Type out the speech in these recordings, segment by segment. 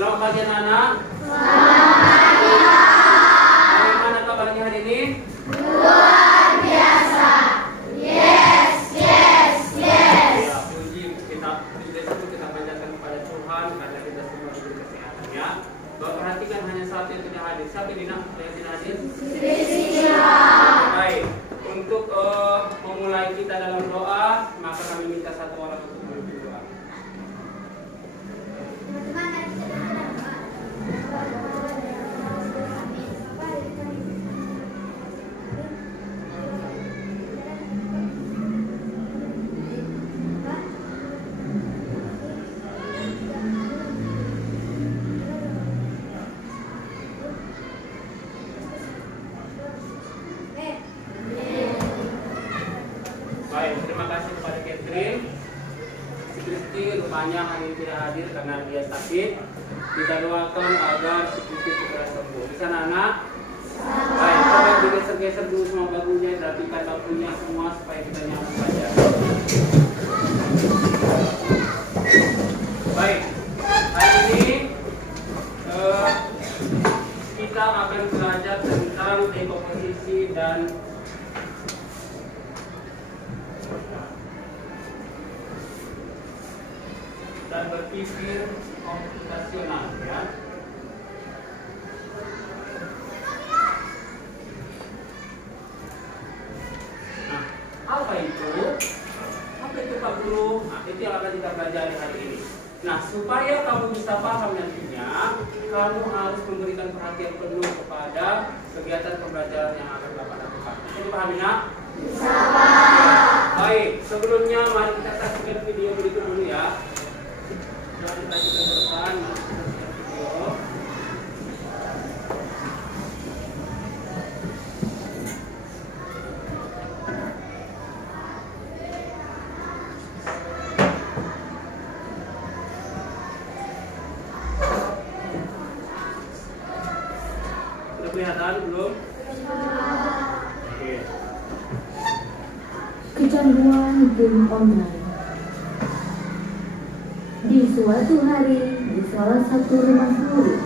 Selamat pagi anak-anak. Bagaimana kabarnya hari ini? Luar biasa. Yes, yes, yes. Ya, puji kita panjatkan kepada Tuhan karena kita semua diberi kesehatan ya. Bapak perhatikan hanya satu yang tidak hadir. Siapa yang tidak hadir? Kristina. Baik. Untuk memulai kita dalam doa, maka kami minta satu orang untuk memimpin doa. Baik, terima kasih kepada Catherine. Si Kristi rupanya hari ini tidak hadir karena dia sakit. Kita doakan agar si Kristi segera sembuh. Bisa anak? Baik, coba digeser-geser dulu semua bagunya, rapikan bakunya semua supaya kita nyaman saja. Baik, hari ini kita akan belajar tentang dekomposisi dan berpikir komputasional ya. Nah, apa itu? Apa itu Pak Guru? Nah, itu yang akan kita pelajari hari ini. Nah, supaya kamu bisa paham nantinya, kamu harus memberikan perhatian penuh kepada kegiatan pembelajaran yang akan Bapak lakukan. Bisa dipahami, Nak? Bisa, Pak. Baik, sebelumnya mari kita saksikan video berikut dulu ya. Sudah kita ke depan, mari kita saksikan video. Sudah kelihatan belum? Oke. Kecanduan game online. Di suatu hari, di salah satu rumah guru,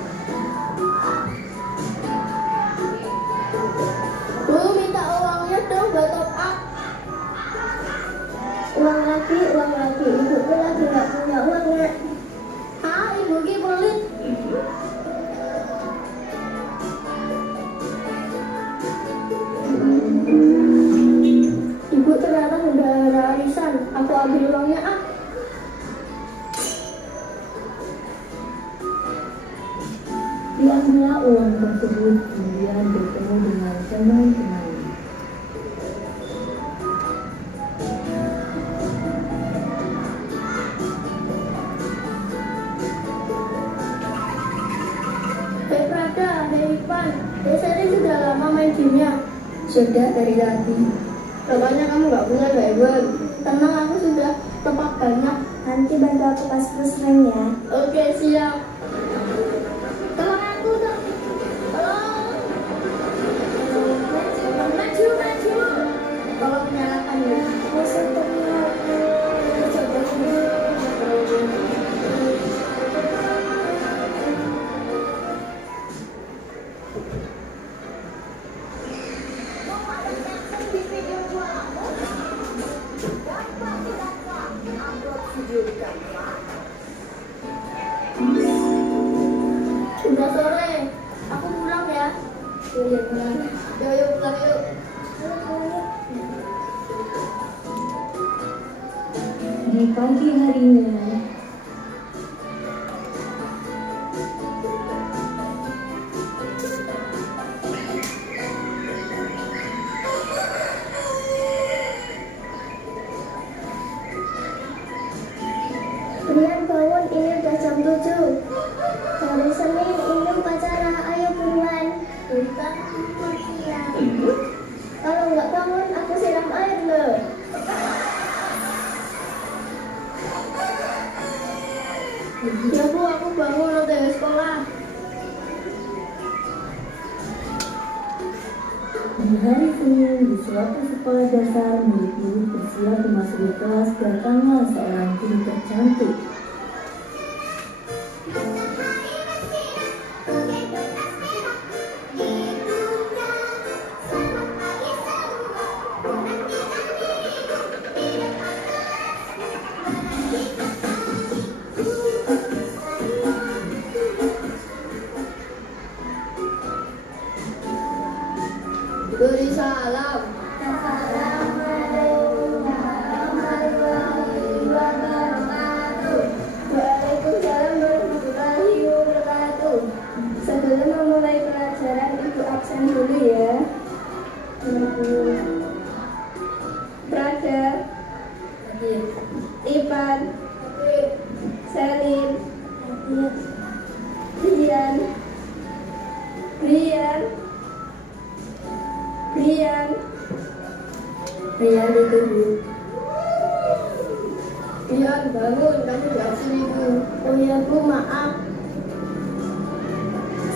Bu, minta uangnya dong buat top up. Uang lagi. Ibu lagi nggak punya uang ya. Ah, ibu ki pelit. Ibu ternyata sudah ada arisan. Aku ambil uangnya ah. diambil uang tersebut kemudian bertemu dengan teman-teman. Hei Prada, hei Ipan, Seri sudah lama main gamenya. Sudah dari tadi. Katanya kamu nggak punya driver. Tenang, aku sudah tepat banyak. Nanti bantu aku pas terus rem ya. Oke, siap. Tolong aku dong. Tolong. Maju. Tolong nyalakan ya. Udah sore, aku pulang ya. Iya pulang. Yuk pulang yuk. Di pagi harinya, Rian bangun, ini udah jam 7. Hari Senin ini upacara, ayo buruan. Bukan ya. Kalau nggak bangun, aku siram air loh. Ya Bu, aku bangun udah sekolah. di hari Senin di suatu sekolah dasar, murid-murid bersiap memasuki kelas. Datanglah seorang guru tercantik. Rian dituduh. Rian, bangun, kamu di absen ibu. Oh ya bu, maaf.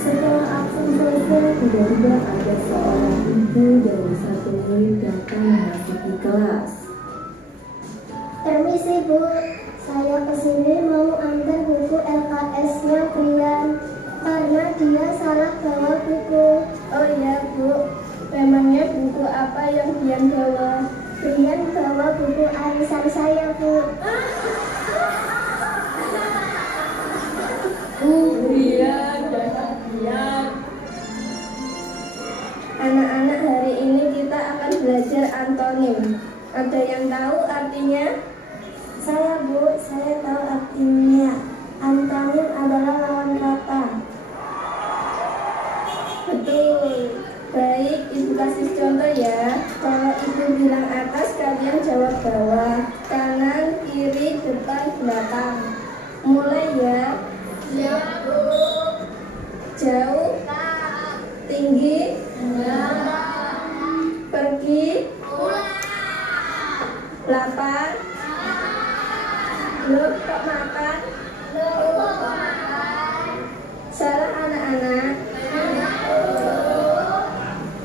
Setelah absen selesai, tiba-tiba ada seorang ibu dari satu murid datang memasuki kelas. Permisi bu, saya kesini mau ambil buku LKS-nya Brian karena dia salah bawa buku. Oh iya bu, memangnya buku apa yang Brian bawa? Brian bawa buku arisan saya bu. Brian. Anak-anak, hari ini kita akan belajar antonim. Ada yang tahu artinya? Saya bu, saya tahu artinya. Antonim adalah lawan kata. Betul. Baik, ibu kasih contoh ya. Kalau ibu bilang atas, kalian jawab bawah. Kanan, kiri, depan, belakang. Mulai ya. Siap bu. Jauh. Tinggi. Pergi. Lapar. Belum kok makan. Salah anak-anak.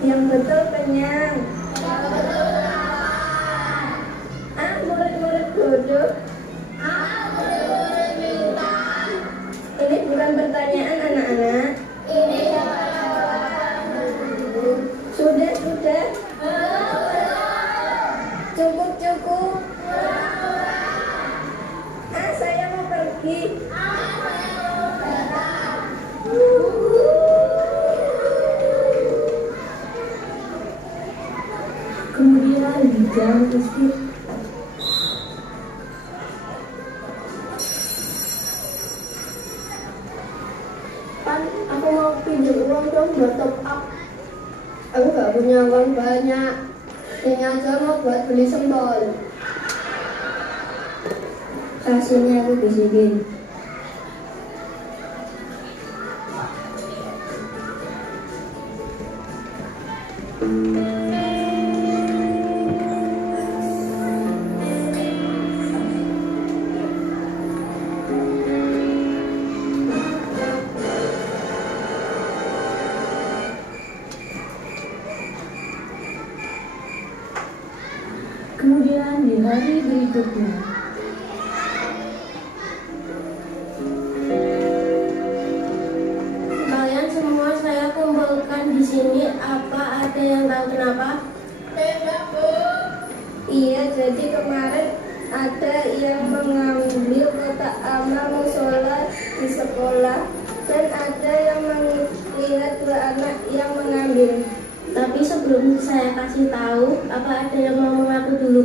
Yang betul kenyang. Murid-murid bodoh. Ini bukan pertanyaan anak-anak. Sudah. Cukup. Saya mau pergi. Kemudian di jam istirahat, Pan, aku mau pinjam uang dong buat top up. Aku gak punya uang banyak. Ini aja mau buat beli sembol. Kasihnya aku bisikin. kemudian di hari berikutnya. Kalian semua saya kumpulkan di sini. Apa ada yang tahu kenapa? Tidak, Bu. Iya, jadi kemarin ada yang mengambil kotak amal musola di sekolah dan ada yang melihat dua anak yang mengambil. Tapi sebelum saya kasih tahu, apa ada yang mau mengaku dulu?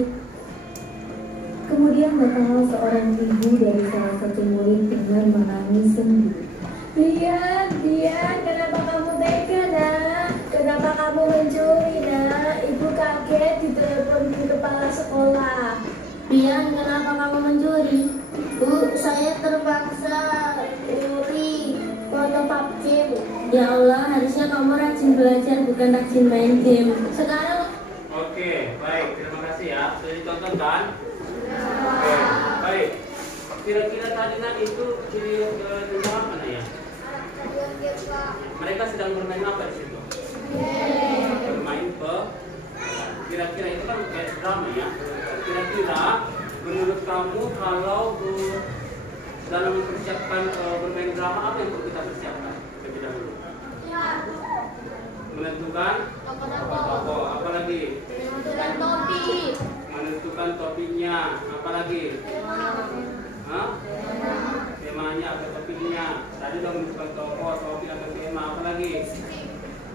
Kemudian datanglah seorang ibu dari salah satu murid dengan menangis sendiri. Dian, kenapa kamu tega, nak? Kenapa kamu mencuri, nak? Ibu kaget ditelepon di kepala sekolah. Dian, kenapa kamu mencuri? Bu, saya terpaksa mencuri foto PUBG. Ya Allah, harusnya kamu rajin belajar, bukan rajin main game. Sekarang. Oke, baik, terima kasih ya. Sudah ditontonkan? Oke, baik. Kira-kira tadi itu tentang apa nih ya? Mereka sedang bermain apa di situ? Bermain kira-kira itu kan kayak drama ya. Kira-kira menurut kamu kalau dalam mempersiapkan bermain drama apa yang perlu kita persiapkan terlebih dahulu? Menentukan tokoh, apalagi? Menentukan topi. Menentukan topinya, apalagi? Temanya atau topinya. Tadi udah menentukan tokoh, topi atau tema, apalagi?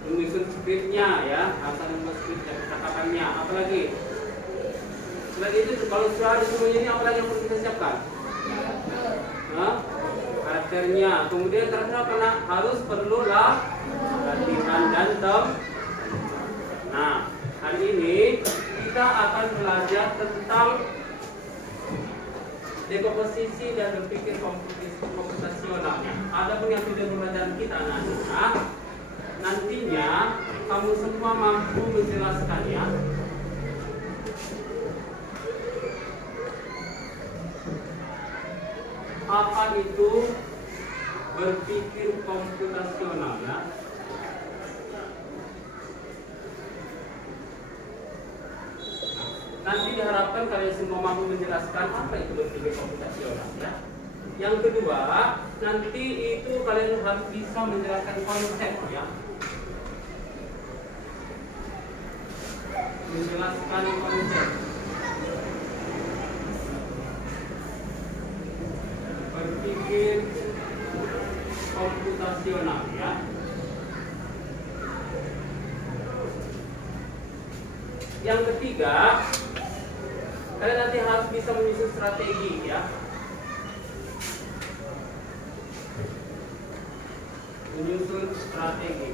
Menyusun skripnya ya, asal membuat skripnya, percakapannya, apalagi? Selain itu kalau sudah ada semuanya ini apalagi yang perlu kita siapkan? Karakternya. Kemudian karakter apa nak? Harus perlulah latihan dan Nah, hari ini kita akan belajar tentang dekomposisi dan berpikir komputasionalnya. Adapun yang tidak pembelajaran kita nantinya kamu semua mampu menjelaskannya itu berpikir komputasional ya. Nanti diharapkan kalian semua mampu menjelaskan apa itu berpikir komputasional ya. Yang kedua, nanti itu kalian harus bisa menjelaskan konsep ya. Menjelaskan konsep. Berpikir komputasional ya. Yang ketiga, kalian nanti harus bisa menyusun strategi ya. Menyusun strategi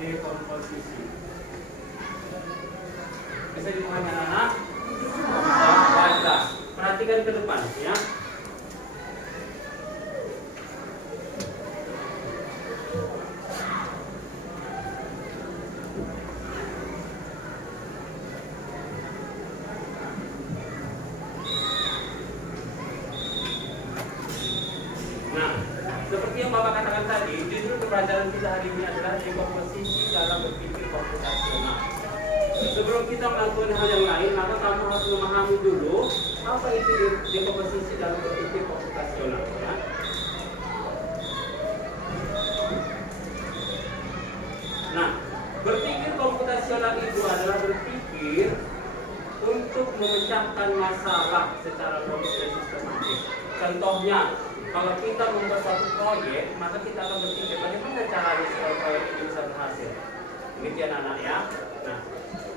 dekomposisi. Bisa dipahami anak-anak? Baiklah, perhatikan ke depan ya. Seperti yang Bapak katakan tadi, judul pembelajaran kita hari ini adalah dekomposisi dalam berpikir komputasional. Sebelum kita melakukan hal yang lain, maka kamu harus memahami dulu apa itu dekomposisi dalam berpikir komputasional. Ya. Nah, berpikir komputasional itu adalah berpikir untuk memecahkan masalah secara logis dan sistematis. Contohnya, kalau kita membuat suatu proyek, maka kita akan berpikir bagaimana caranya supaya proyek itu bisa berhasil. Demikian anak ya. Nah,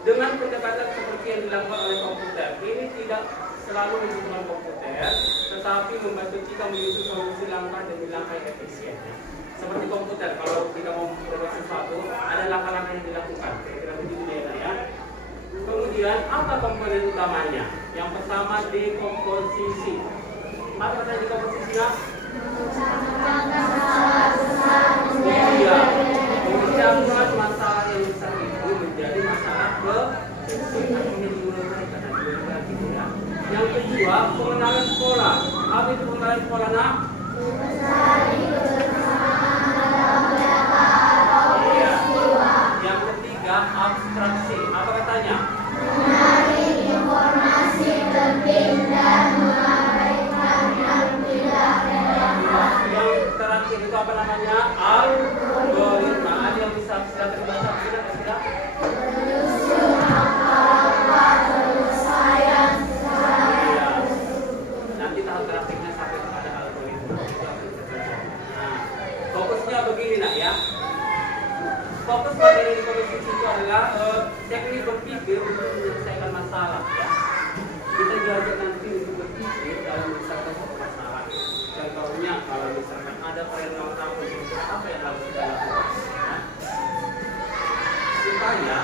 dengan pendekatan seperti yang dilakukan oleh komputer, ini tidak selalu membutuhkan komputer, tetapi membantu kita menyusun solusi langkah demi langkah yang efisien. Seperti komputer, kalau kita mau membuat sesuatu, ada langkah-langkah yang dilakukan. Kira-kira begitu ya. Kemudian, apa komponen utamanya? Yang pertama, dekomposisi. Apa kata dekomposisinya? Iya, memecahkan masalah yang besar itu menjadi masalah kecil. Yang kedua, pengenalan pola. Apa itu pengenalan pola nak? Iya. Yang ketiga, abstraksi. Apa katanya? Menarik informasi penting dan mengabaikan yang tidak relevan. Yang terakhir itu apa namanya? Algoritma. Ada yang bisa silakan baca tidak? Menyusun langkah penyelesaian. Iya. Nanti tahap grafiknya sampai kepada algoritma. Nah, fokusnya begini nak ya. Fokus materi di komisi itu adalah teknik berpikir untuk menyelesaikan masalah ya. Kita diajak nanti untuk berpikir dalam menyelesaikan suatu masalah. Contohnya kalau misalkan ada proyek ulang tahun, apa yang harus kita lakukan ya? Supaya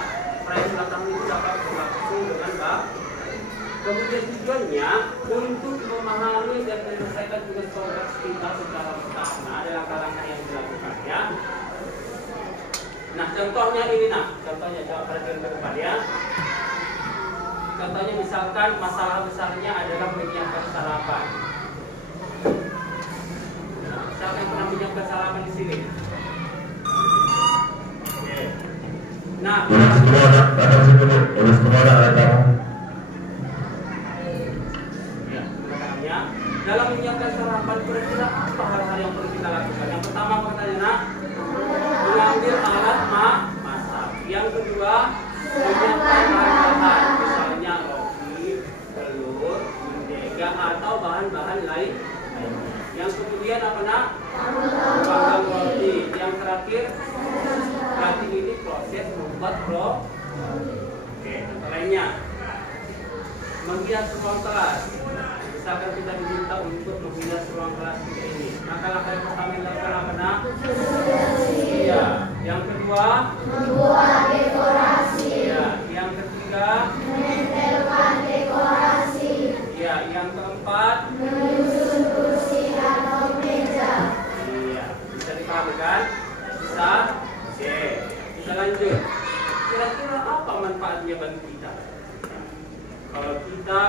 proyek ulang tahun itu dapat berlangsung dengan baik. Kemudian tujuannya untuk memahami dan menyelesaikan tugas progres kita secara bertahap. Nah, ada langkah-langkah yang dilakukan ya. Nah, contohnya ini nak, contohnya jawab perhatian ke depan ya. Contohnya misalkan masalah besarnya adalah menyiapkan sarapan. Nah, siapa yang pernah menyiapkan sarapan di sini? Oke. Nah, ya, makanya dalam menyiapkan sarapan kira-kira apa hal-hal yang perlu kita lakukan? Yang pertama apa katanya nak? Mengambil alat masak. Yang kedua, menyiapkan bahan-bahan, misalnya roti, telur, mentega atau bahan-bahan lain. Yang kemudian apa nak? Panggang roti. Yang terakhir, berarti ini proses membuat roti. Oke, contoh lainnya, menghias ruang kelas. Misalkan kita diminta untuk menghias ruang kelas ini, maka langkah yang pertama yang dilakukan apa nak? Iya. Yang kedua, Membuat dekorasi. iya. Yang ketiga, Menempelkan dekorasi. iya. Yang keempat, Menyusun kursi atau meja. iya. Bisa dipahami kan? Bisa? Oke. Kita lanjut. Kira-kira apa manfaatnya bagi kita? Kalau kita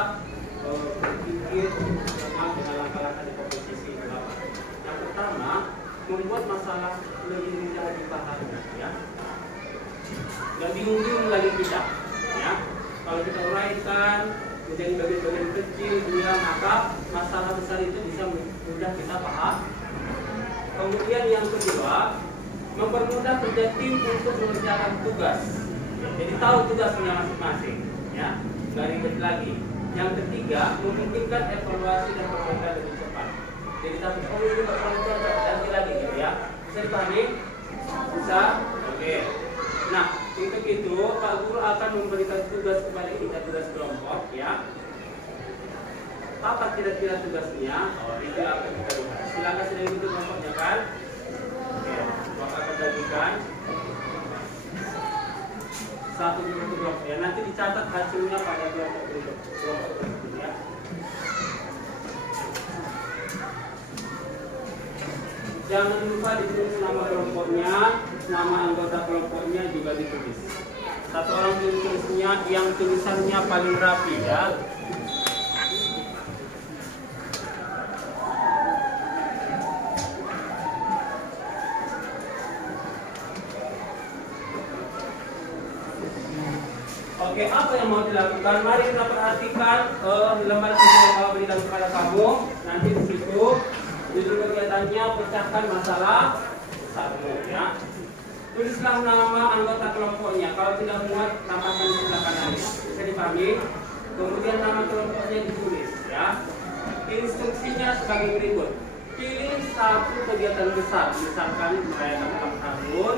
berpikir dengan langkah membuat masalah lebih mudah dipahami, ya. Nggak bingung-bingung lagi kita, ya. Kalau kita uraikan menjadi bagian-bagian kecil, maka masalah besar itu bisa mudah kita paham. Kemudian yang kedua, mempermudah kerja tim untuk mengerjakan tugas. Jadi tahu tugasnya masing-masing, ya. Nggak ribet lagi. Yang ketiga, memungkinkan evaluasi dan perbaikan lebih cepat. Jadi tapi ini nggak perlu ganti lagi, gitu ya. Bisa dipahami? Bisa? Oke. Nah, untuk itu Pak Guru akan memberikan tugas kepada kita, tugas kelompok, ya. Apa kira-kira tugasnya? Oh, itu akan kita lihat. Silakan sudah ikuti kelompoknya, kan? Oke, Bapak akan bagikan satu kelompok, ya. Nanti dicatat hasilnya pada kelompok berikut, ya. Jangan lupa ditulis nama kelompoknya, nama anggota kelompoknya juga ditulis. Satu orang tulisnya yang tulisannya paling rapi, ya. Oke, apa yang mau dilakukan? Mari kita perhatikan lembar tugas yang mau berikan kepada kamu. Nanti di situ judul kegiatannya pecahkan masalah satu, ya. Tulislah nama anggota kelompoknya. Kalau tidak muat, tambahkan di sebelah kanannya. Bisa dipahami? Kemudian nama kelompoknya ditulis, ya. Instruksinya sebagai berikut. Pilih satu kegiatan besar, misalkan merayakan ulang tahun,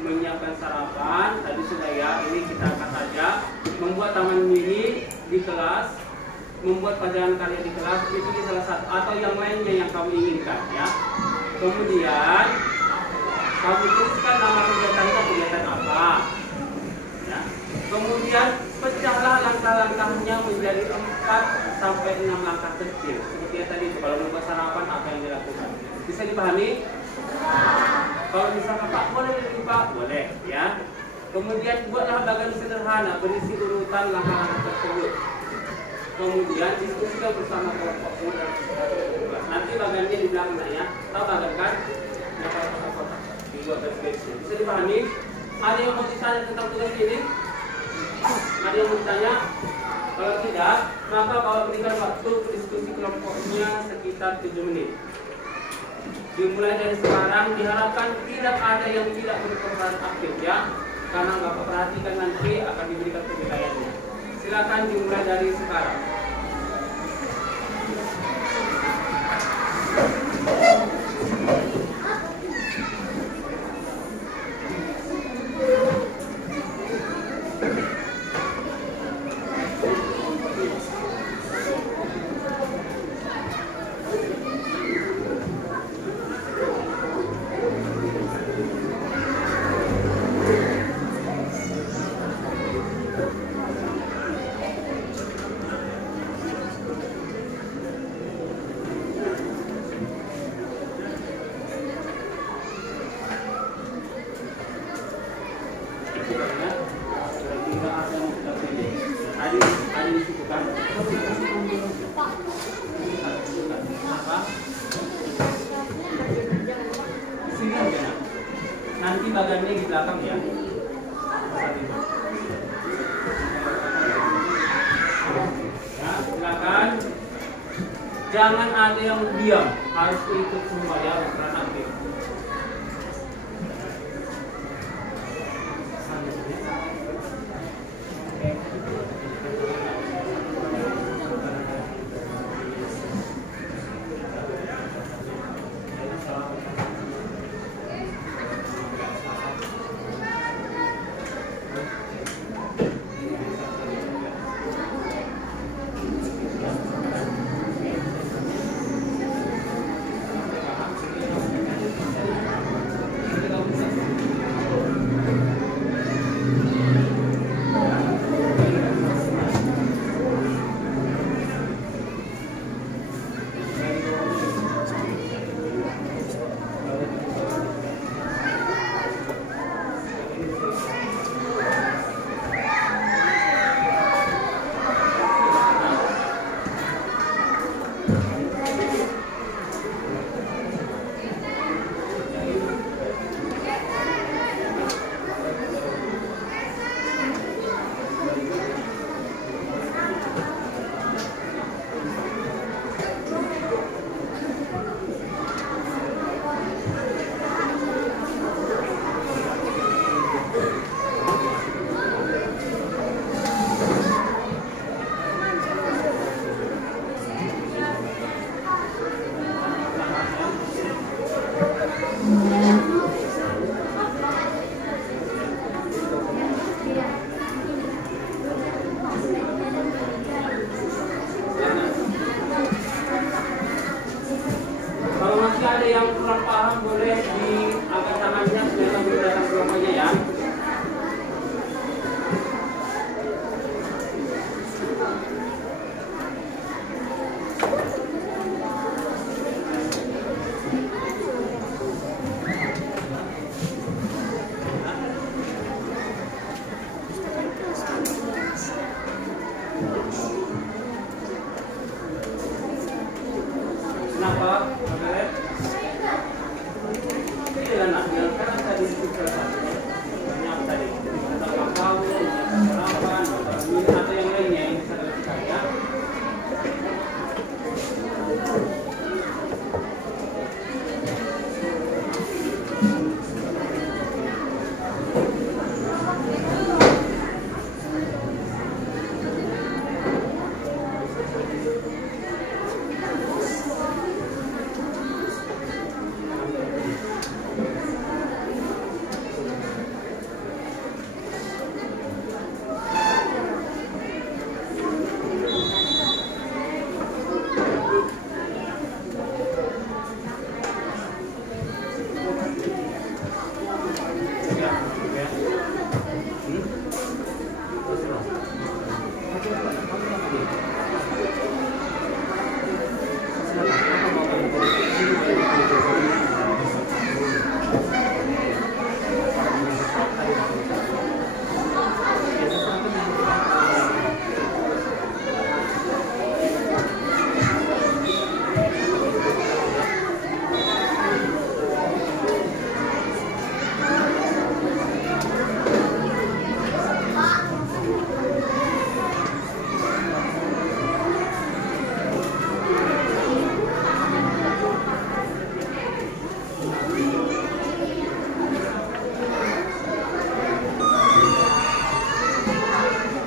menyiapkan sarapan, tadi sudah, ya. Ini kita angkat saja. Membuat taman mini di kelas, membuat pelajaran karya di kelas, itu di salah satu atau yang lainnya yang kamu inginkan, ya. Kemudian kamu tuliskan nama kegiatan apa, ya. Kemudian pecahlah langkah-langkahnya menjadi 4 sampai 6 langkah kecil. Seperti yang tadi, kalau membuat sarapan apa yang dilakukan. Bisa dipahami? Kalau misalkan Pak boleh lebih Pak, boleh, ya. Kemudian buatlah bagian sederhana berisi urutan langkah-langkah tersebut. Kemudian diskusikan bersama kelompokmu dan tugas. Nanti bagiannya di belakang, ya. Tahu bagian kan? Kotak-kotak dibuat deskripsi. Bisa dipahami? Ada yang mau ditanya tentang tugas ini? Ada yang mau ditanya? Kalau tidak, maka kalau berikan waktu diskusi kelompoknya sekitar 7 menit. Dimulai dari sekarang, diharapkan tidak ada yang tidak berperan aktif, ya. Karena Bapak perhatikan nanti akan diberikan penilaiannya. Silakan dimulai dari sekarang. Nanti bagiannya di belakang, ya. Ya, silakan. Jangan ada yang diam, harus ikut semua, ya, berperan aktif. ada yang kurang paham boleh diangkat tangannya sambil datang kelompoknya ya. Kenapa? Iya, nah, karena tadi itu banyak tadi tentang kamu, sarapan, atau yang lainnya yang bisa kita ya.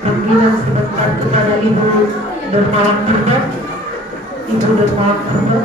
Panggilan sebentar kepada Ibu Dermawan Purba. Ibu Dermawan Purba.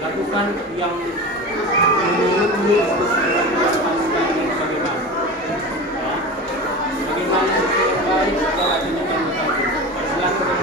Lakukan yang menurutmu bagaimana? Bagaimana yang terbaik setelah tindakan tadi? Silakan.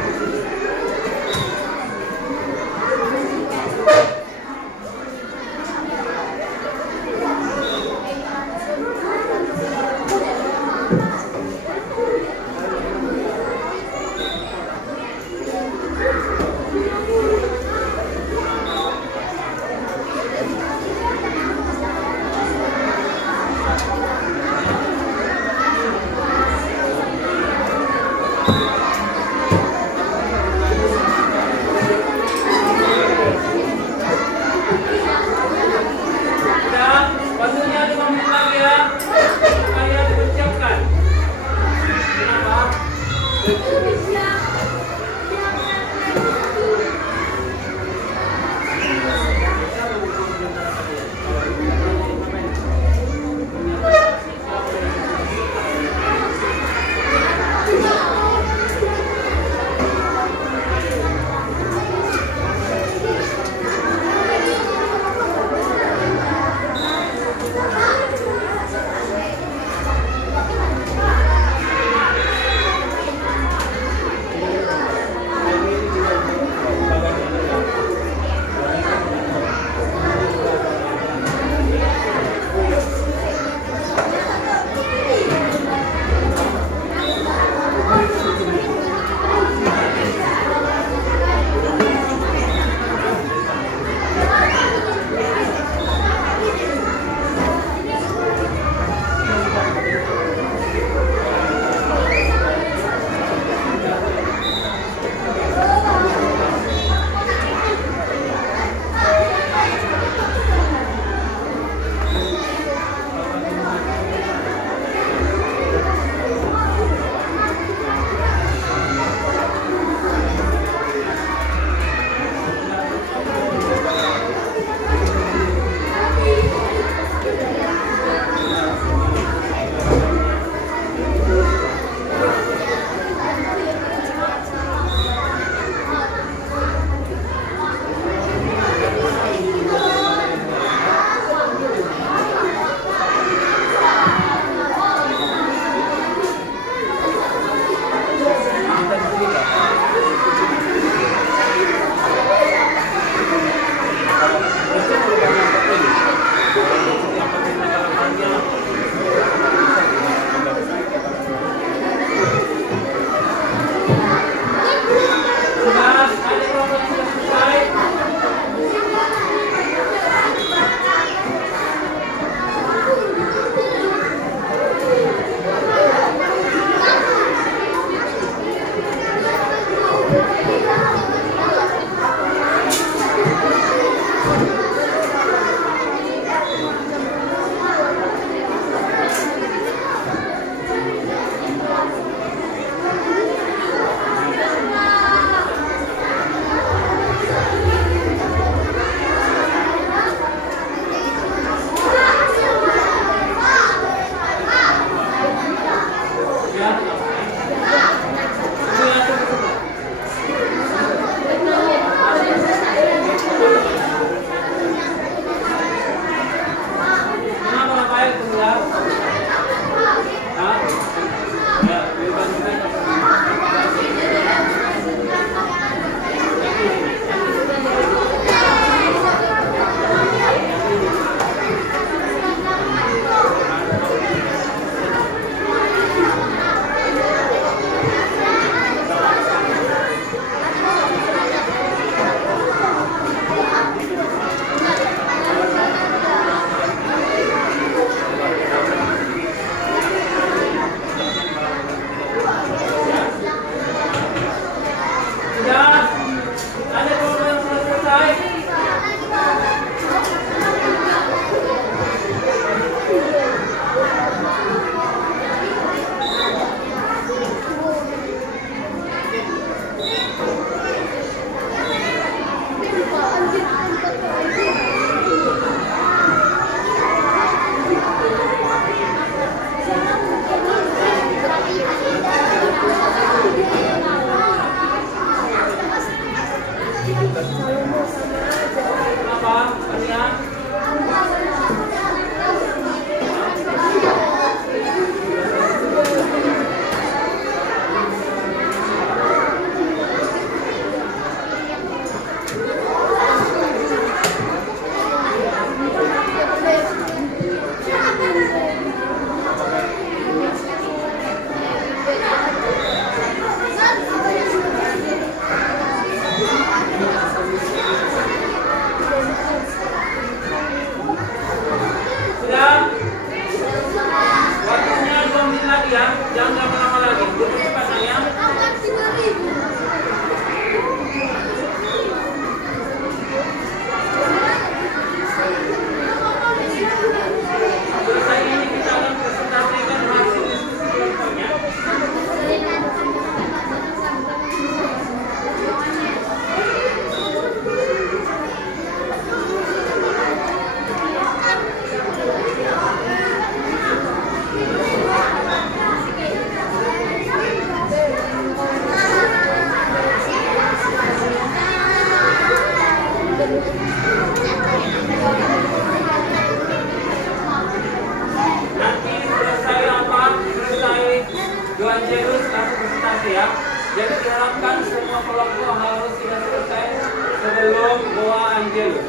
Silakan semua kelompok harus sudah selesai sebelum doa Angelus.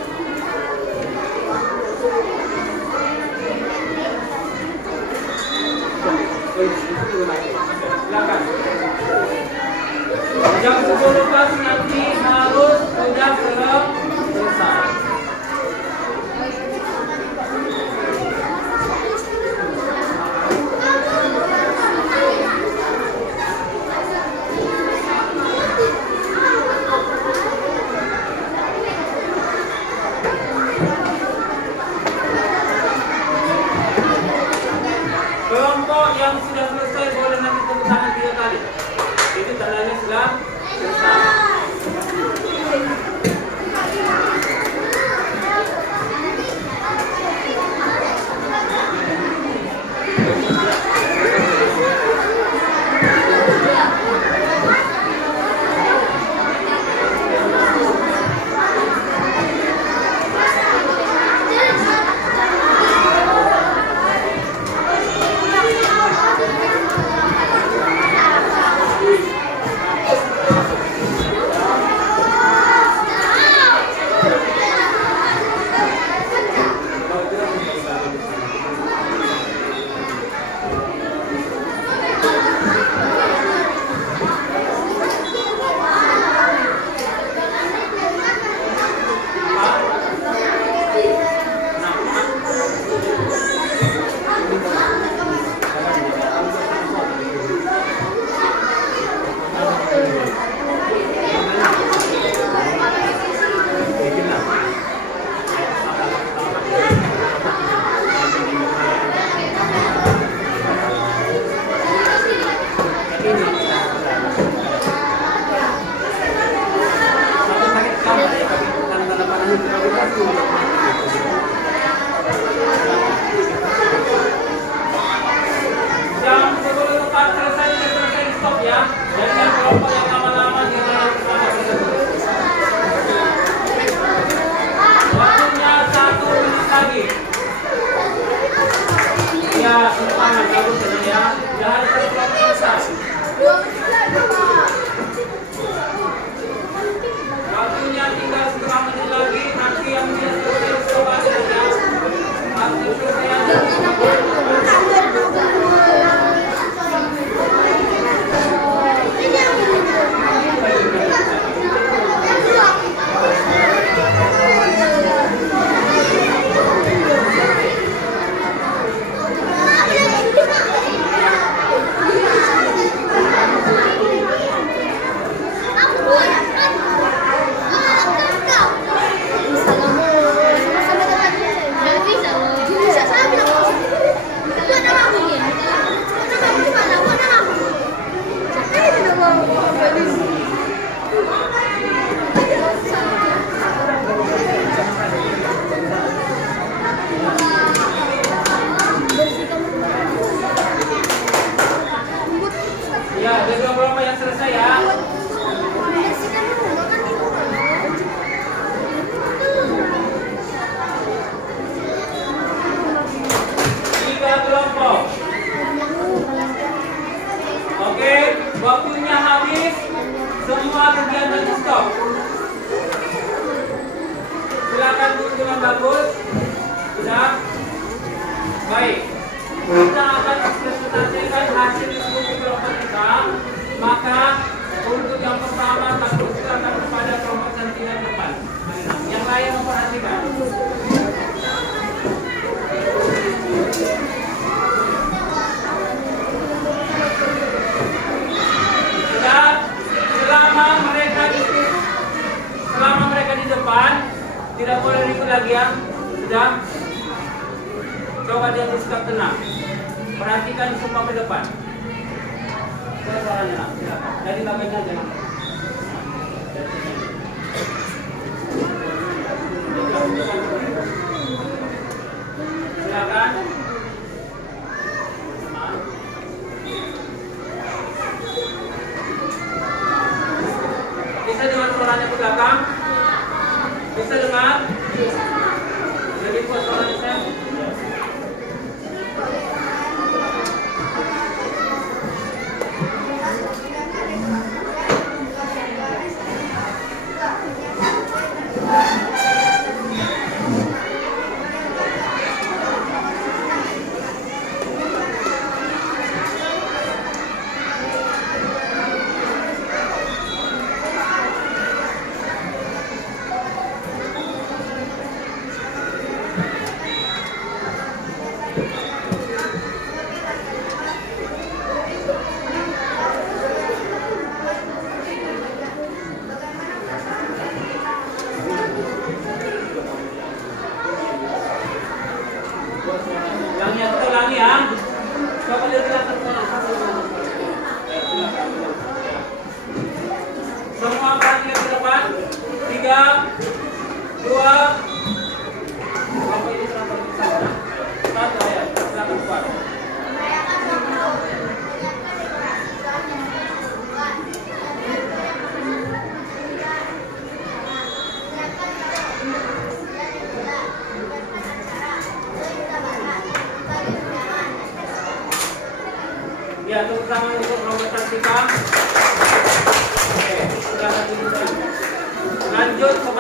Silakan. Jam 10 pas nanti harus sudah selesai. Kelompok yang sudah selesai boleh nanti tepuk tangan 3 kali. Itu tandanya sudah selesai. Jam 10 lepas selesai stop ya. Dan yang kelompok yang lama-lama jangan waktunya 1 menit lagi. Ya, semangat bagus ya. Jangan selesai. Waktunya tinggal setengah menit lagi. Nanti yang dia selesai stop aja ya. Waktu selesai aja. Ya, ada dua kelompok yang selesai ya. Tiga kelompok. Oke, waktunya habis. Semua kegiatan di stop. Silakan duduk dengan bagus. Sudah. Baik. Kita akan presentasikan hasil diskusi kelompok kita. Maka untuk yang pertama takut silakan kepada kelompok cantikan depan. Yang lain memperhatikan. Dan selama mereka di depan tidak boleh ribut lagi ya. Sudah. Coba dia bersikap tenang. Perhatikan semua ke depan. Suaranya lah. Dari bagiannya jangan. Silakan. Bisa dengar suaranya ke belakang? Bisa dengar? Lebih kuat suaranya saya?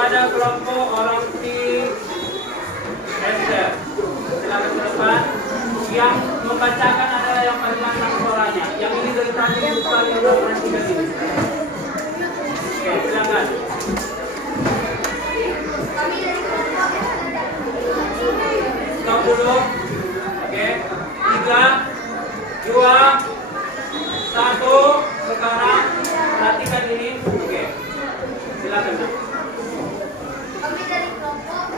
kepada kelompok orang tim Esther. Silakan ke depan. Yang membacakan adalah yang paling lantang suaranya. Yang ini dari tadi bukan yang memperhatikan ini. Oke, silakan. Stop dulu. Oke, 3, 2, 1. Sekarang perhatikan ini. Oke, silakan. Kami dari kelompok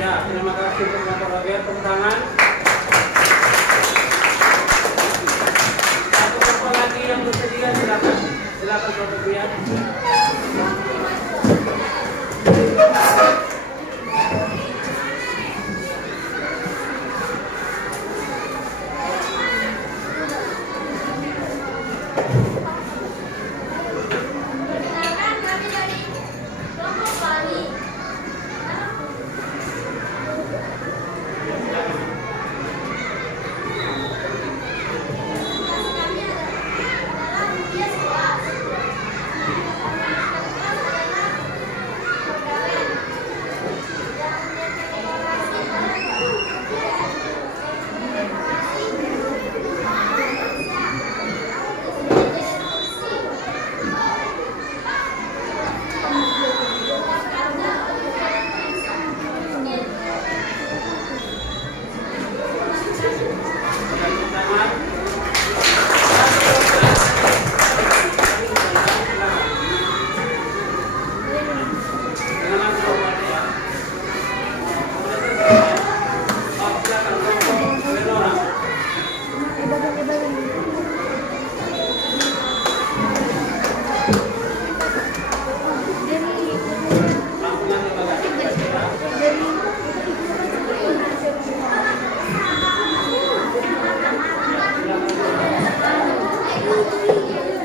Ya, terima kasih untuk Bapak Roger, tepuk tangan. Satu kelompok lagi yang bersedia, silakan. Silakan Bapak Bian.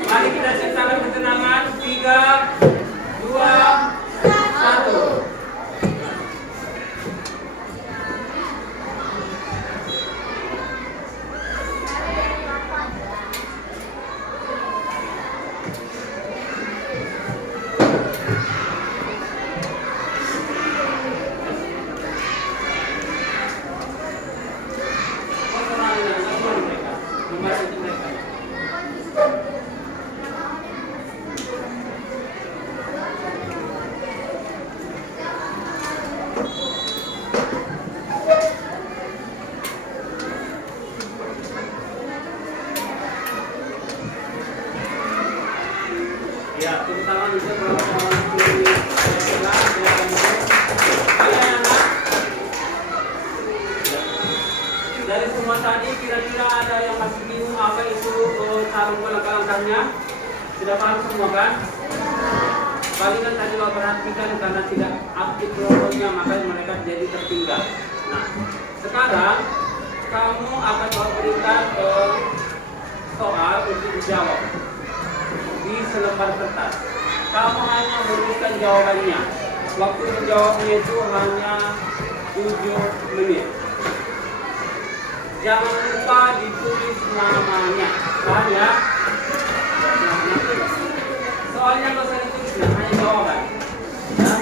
Mari kita ciptakan ketenangan. 3, 2, 1. Ya, tepuk tangan bisa dari semua tadi kira-kira ada yang masih bingung apa itu sarung langkah-langkahnya? Sudah paham semua kan? Palingan tadi lo perhatikan karena tidak aktif logonya makanya mereka jadi tertinggal. Nah, sekarang kamu akan memberikan soal untuk dijawab di selembar kertas. Kamu hanya menuliskan jawabannya. Waktu menjawabnya itu hanya 7 menit. Jangan lupa ditulis namanya. Paham ya? Soalnya nggak usah ditulis, hanya jawaban. Ya?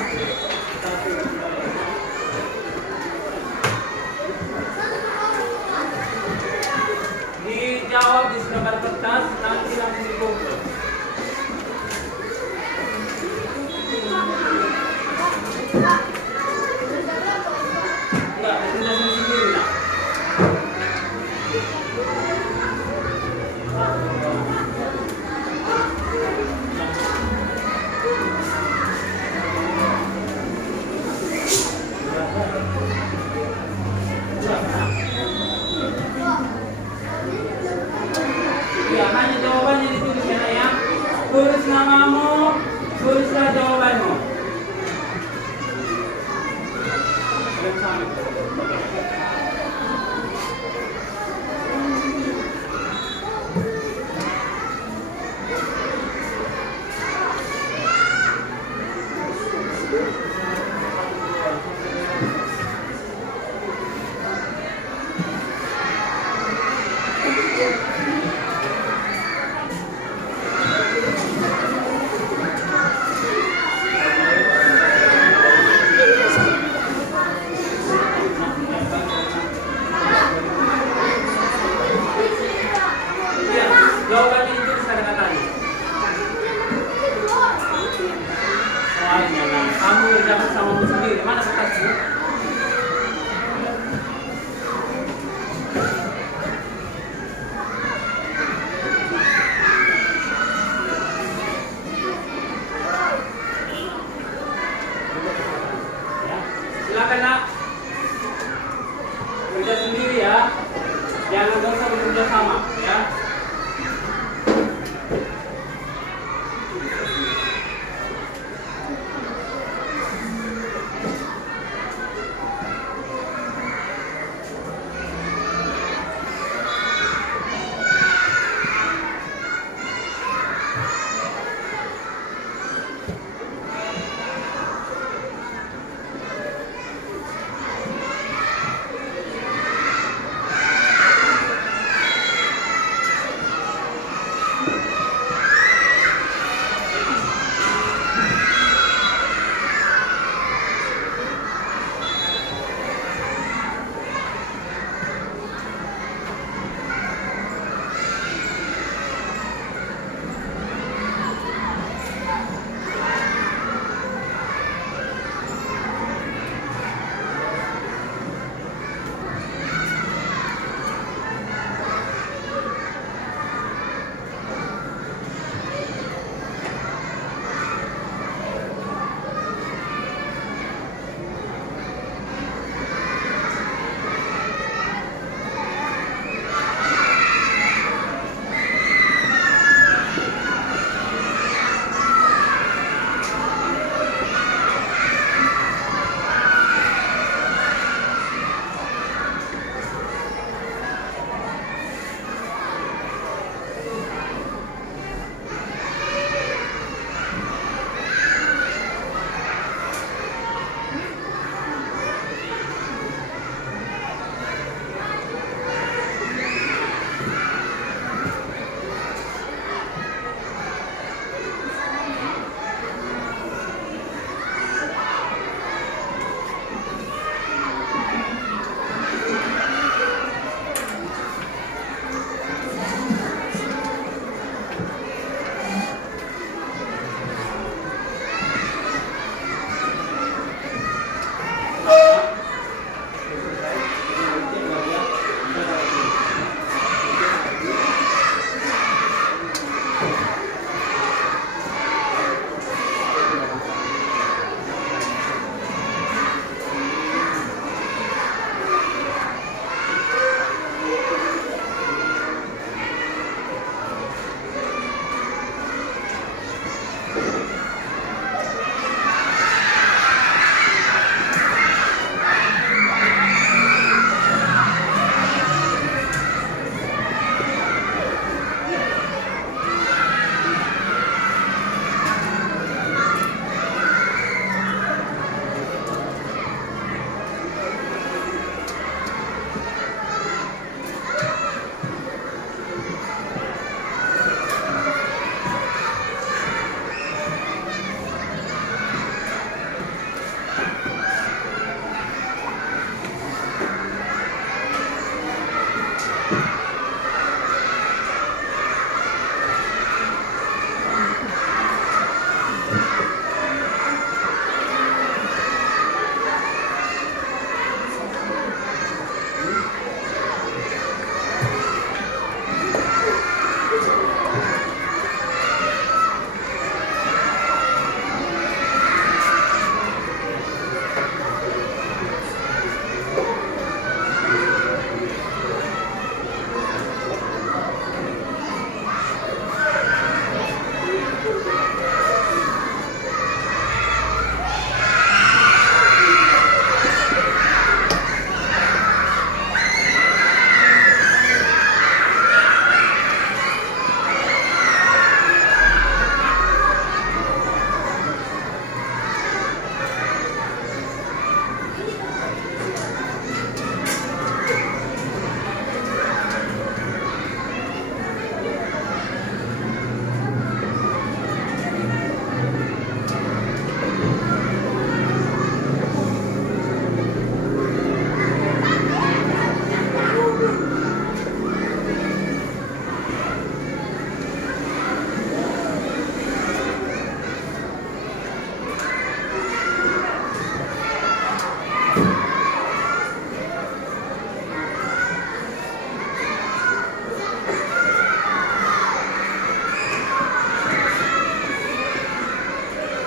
Dijawab di selembar kertas, nanti langsung dikumpul. Enggak, ditulis sendiri lah. Ya, hanya jawabannya ditulis ya. Tulis namamu, tulislah jawabanmu. Jawabannya itu kata-katanya. Soalnya, nah, kamu ngerjakan samamu sendiri. Mana kertasmu? Ya, silakan nak. Kerja sendiri ya. Jangan usah bekerja sama ya.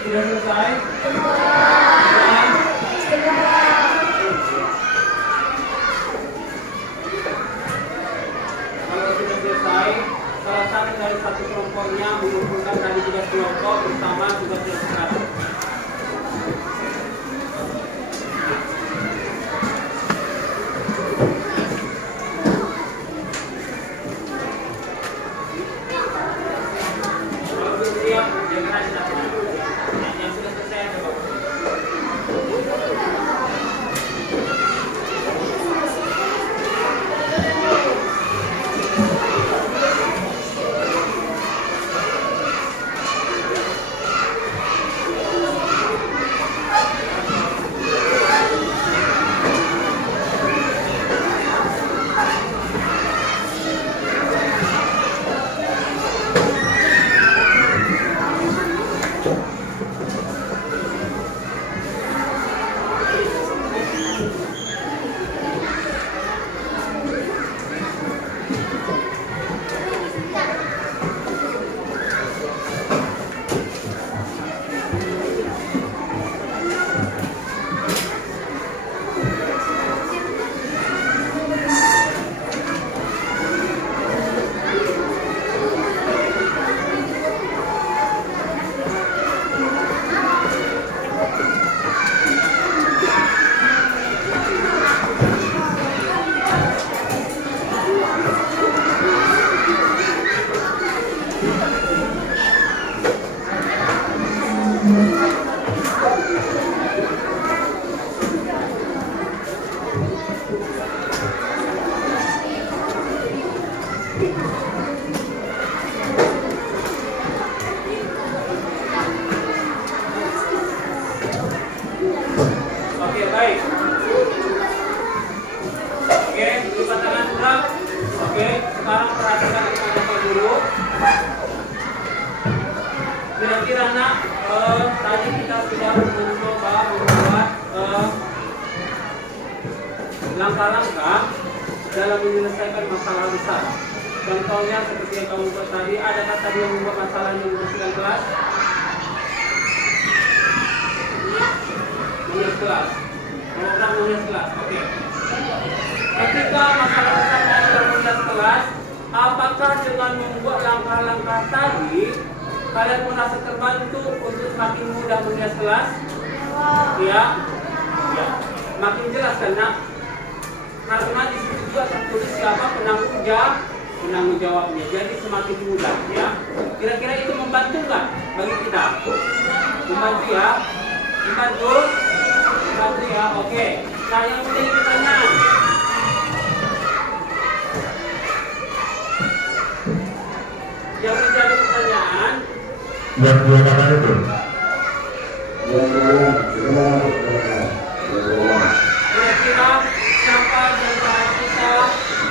Sudah selesai? Kalau sudah selesai, salah satu dari satu kelompoknya mengumpulkan dari 3 kelompok bersama tugas yang sekarang. Kalau belum siap, jangan ada. Yang sudah selesai ada Bapak. Oke, baik. Oke, lipat tangan gerak. Oke, sekarang perhatikan apa dulu. Kira-kira nak, tadi kita sudah mencoba membuat langkah-langkah dalam menyelesaikan masalah besar. Contohnya seperti yang kamu buat tadi, adakah tadi yang membuat masalah yang membersihkan kelas? Menghias kelas. Program menghias kelas. Oke. Ketika masalah besarnya adalah menghias kelas, apakah dengan membuat langkah-langkah tadi kalian merasa terbantu untuk semakin mudah menghias kelas? Ya. Ya. Makin jelas kan, Nak? Karena di situ juga tertulis siapa penanggung jawabnya. Jadi semakin mudah, ya. Kira-kira itu membantu nggak bagi kita? Membantu ya. Membantu ya. Oke. Nah, yang menjadi pertanyaan. Yang menjadi pertanyaan. Yang dua nama itu. Kira-kira siapa di antara kita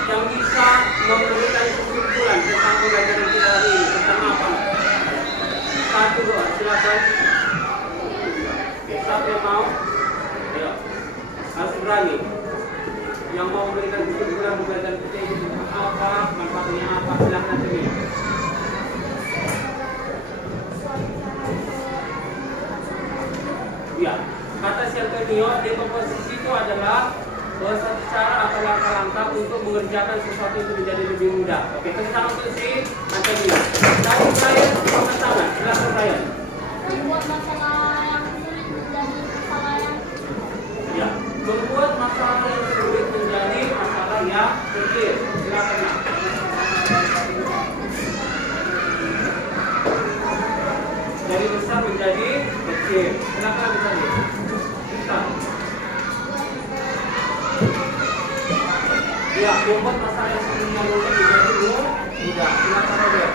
yang bisa memberikan kesimpulan tentang pembelajaran kita hari ini tentang apa? 1, 2, silakan. Siapa yang mau? Ayo, harus berani. Yang mau memberikan kesimpulan pembelajaran kita ini tentang apa, manfaatnya apa, silakan sini. Ya, kata Sheltonio, dekomposisi itu adalah suatu cara atau langkah-langkah untuk mengerjakan sesuatu itu menjadi lebih mudah. Oke, tentang untuk si Antonio. Tahu saya tangan, silakan saya. Membuat masalah yang sulit menjadi masalah yang Ya, membuat masalah yang sulit menjadi masalah yang kecil. Silakan. Nak. Dari besar menjadi kecil. Silakan misalnya. Bisa. Ya, membuat masalah yang sebelumnya rumit menjadi mudah. Silakan aja.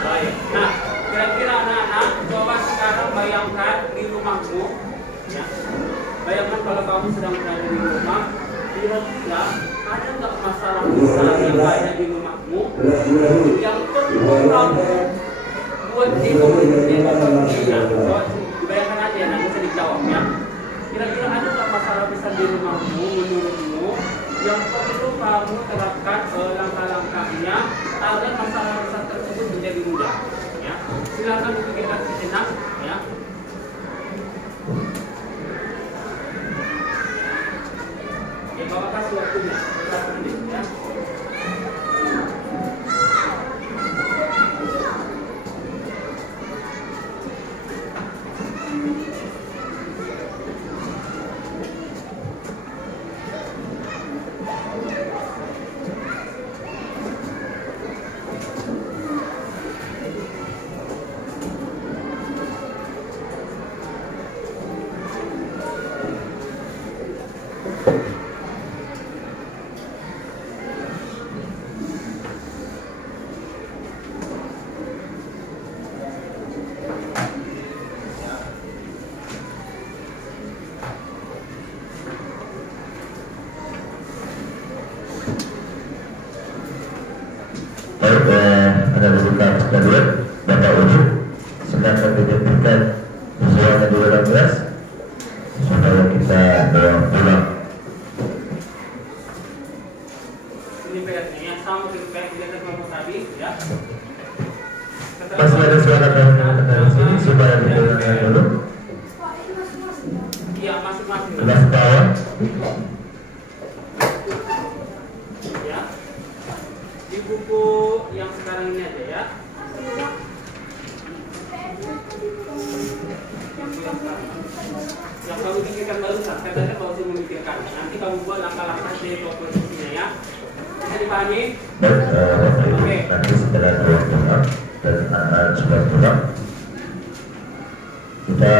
Baik. Nah, kira-kira anak-anak coba sekarang bayangkan di rumahmu, ya. Bayangkan kalau kamu sedang berada di rumah, kira-kira ada nggak masalah besar yang ada di rumahmu yang perlu kamu buat dikomunikasikan? Bayangkan aja, nanti bisa dijawab ya. Kira-kira ada nggak masalah besar di rumahmu menurutmu yang perlu kamu terapkan langkah-langkahnya agar masalah besar tersebut menjadi mudah? Ya, silakan dipikirkan sejenak ya. Bapak kasih waktunya 1 menit ya. Ada rujukan sekalian, Bapak Uju silakan diberikan sesuatu di dalam kelas supaya kita pulang. Ini PR-nya sama dengan PR kelompok tadi ya. Masih ada suara dari sini supaya didengarkan dulu. Iya, masing-masing. Kelas bawah. Ya. Di buku yang sekarang ini aja ya. Yang kamu pikirkan barusan, katanya kalau saya memikirkan. Nanti kamu buat langkah-langkah dari komposisinya ya. Bisa dipahami? Oke. Nanti setelah pulang dan anak sudah pulang, kita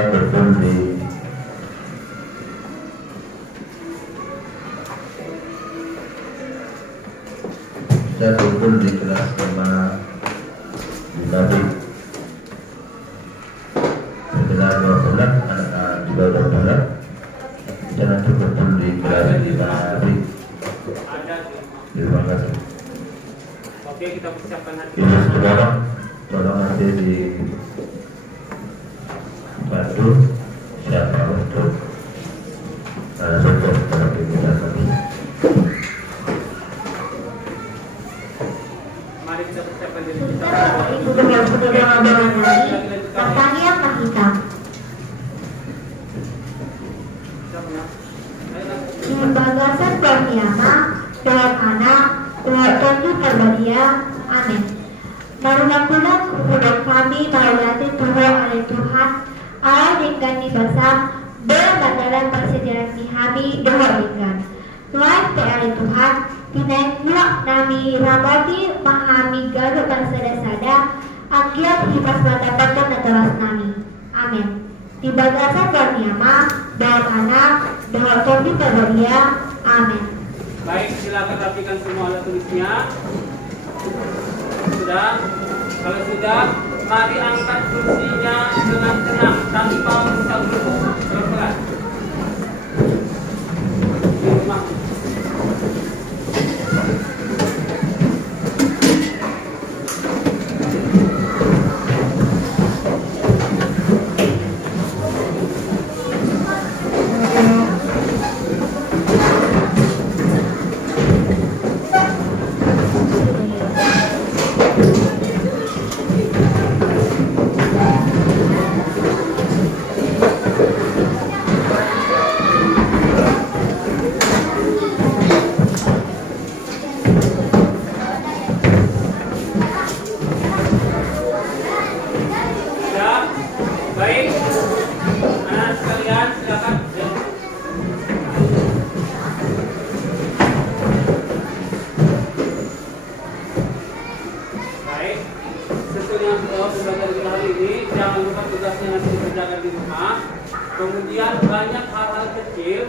berkumpul di kelas tema 5B. Setelah pulang, anak-anak juga sudah pulang, kita nanti berkumpul di kelas 5B. Terima kasih. Oke, kita persiapkan nanti. Ini sekarang tolong nanti dibantu siapa untuk support terapi kita tadi. Mari kita persiapkan diri kita. Ibu dengan saudara Natania Mahita. Bagasan Praniyama, Tuhan Anak, Tuhan Tentu Terbadia, Amin. Marulah kuda kami melayati Tuhan oleh Tuhan, Allah dengan basam, berbandaran persediaan kami doa dengan. Tuhan oleh Tuhan, pinai mulak nami rabati mahami garuk bersada-sada, akhir hipas mendapatkan teras nami. Amin. Di bagasan Praniyama, Tuhan Anak, Tuhan Tentu Terbadia, Amin. Baik, silakan rapikan semua alat tulisnya. Sudah. Kalau sudah, mari angkat kursinya dengan tenang tanpa merusak dulu. Pelan-pelan. Baik, anak sekalian silakan. Baik, sesuai dengan pembelajaran kita hari ini, jangan lupa tugasnya nanti dikerjakan di rumah. Kemudian banyak hal-hal kecil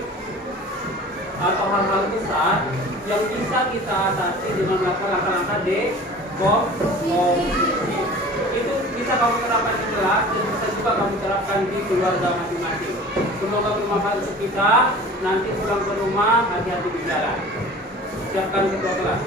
atau hal-hal besar yang bisa kita atasi dengan melakukan langkah-langkah dekomposisi. Itu bisa kamu terapkan di kelas dan bisa juga kamu terapkan di keluarga masing-masing. Semoga bermanfaat untuk kita. Nanti pulang ke rumah hati-hati di jalan. Siapkan ketua kelas.